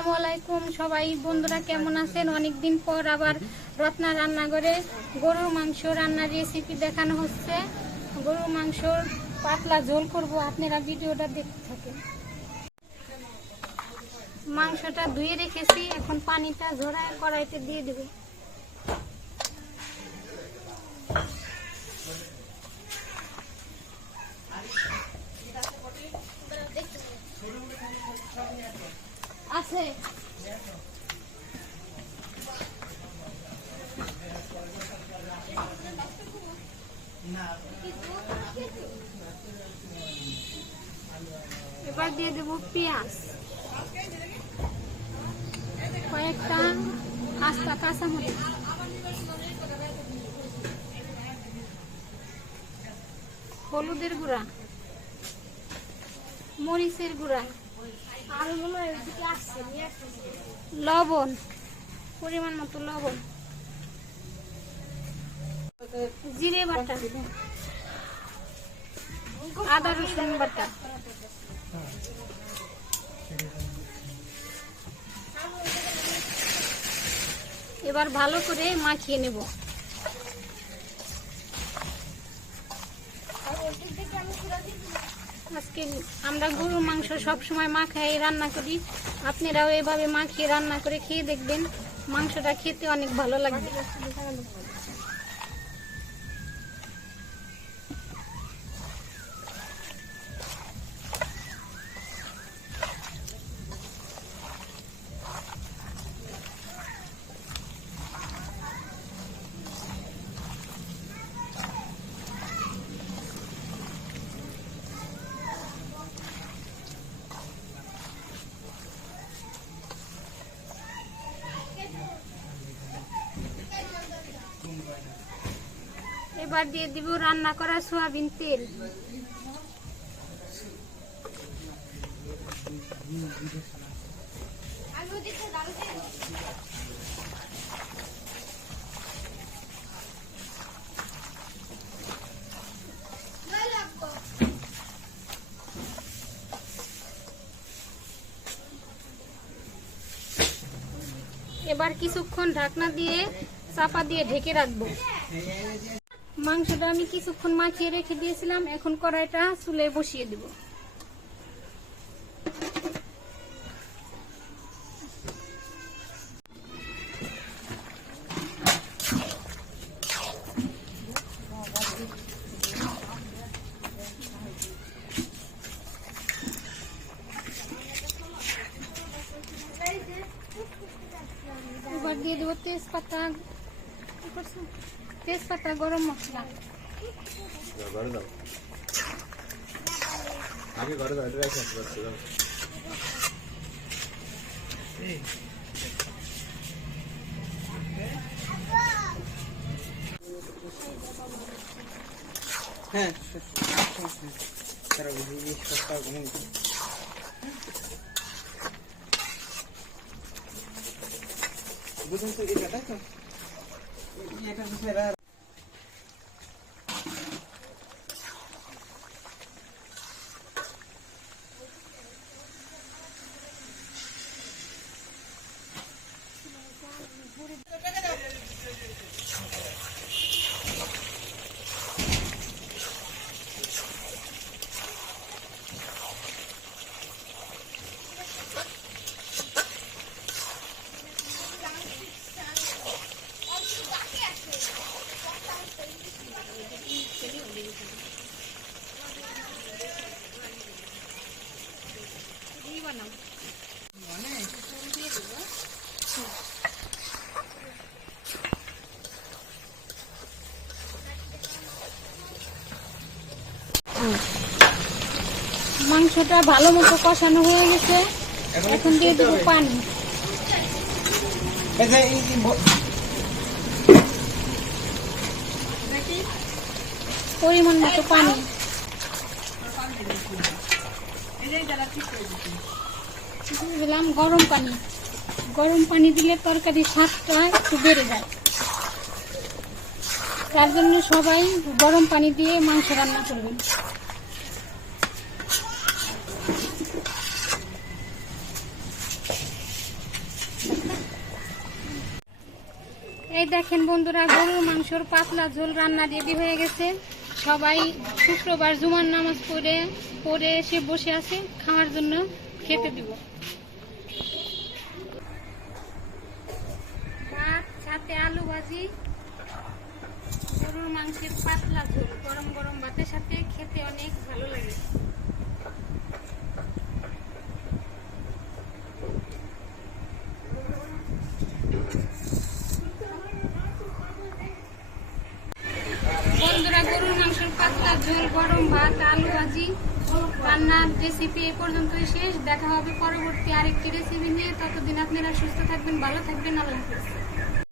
আসসালামু আলাইকুম। সবাই, বন্ধুরা কেমন আছেন? অনেকদিন পর আবার রত্না রান্নাঘরে গরুর মাংস রান্নার রেসিপি দেখানো হচ্ছে। গরুর মাংসর পাতলা ঝোল করব। আপনারা ভিডিওটা দেখতে থাকেন। মাংসটা ধুয়ে রেখেছি। এখন পানিটা ঝরায় কড়াইতে দিয়ে দেবো আছে এবার দিয়ে দেবো পেঁয়াজ। কয়েকটা আস্তা কাঁচামরিচ। হলুদের গুঁড়া। মরিচের গুঁড়া। লবণ পরিমাণ মতো লবণ। জিরে বাটা। আদা রসুন বাটা। এবার ভালো করে মাখিয়ে নেব। আজকে আমরা গরুর মাংস সব সময় মাখাই, রান্না করি। আপনারাও এভাবে মাখিয়ে, রান্না করে খেয়ে দেখবেন। মাংসটা খেতে অনেক ভালো লাগবে। এবার দিয়ে দিব রান্না করা সোয়াবিন তেল। এবার কিছুক্ষণ ঢাকনা দিয়ে চাপা দিয়ে ঢেকে রাখব। মাংসটা আমি কিছুক্ষণ মাখিয়ে রেখে দিয়েছিলাম। এখন কড়াইটা চুলে বসিয়ে দিব। দিয়ে দেবো তেজপাতা করছো? তেজপাতা গরম মশলা ঘরে দাও আগে ঘরে দাও এটা রেখে আসতে পারছি দাও হ্যাঁ তারা বুঝিয়ে সপ্তাহ ঘুম বুঝুন তো এটা তাই তো Y মাংসটা ভালো মতো কষানো হয়ে গেছে। এখন দিয়ে দেবো পানি। পরিমাণ মতো পানি। দিলাম গরম পানি। গরম পানি দিলে তরকারির স্বাদটা একটু বেড়ে যায়। তার জন্য সবাই গরম পানি দিয়ে মাংস রান্না করবেন? এই দেখেন বন্ধুরা, গরুর মাংসর পাতলা ঝোল রান্না রেডি হয়ে গেছে। সবাই শুক্রবার জুমার নামাজ পড়ে পড়ে এসে বসে আছে, খাওয়ার জন্য খেতে দিব। ভাত, সাথে আলু ভাজি গরুর মাংসের পাতলা ঝোল, গরম গরম ভাতের সাথে খেতে অনেক ভালো লাগে। বন্ধুরা, গরুর মাংসের পাতলা ঝোল, গরম ভাত, আলু ভাজি রান্নার রেসিপি এ শেষ। দেখা হবে পরবর্তী আরেকটি রেসিপি নিয়ে। ততদিন আপনারা সুস্থ থাকবেন, ভালো থাকবেন। আল্লাহ হাফেজ।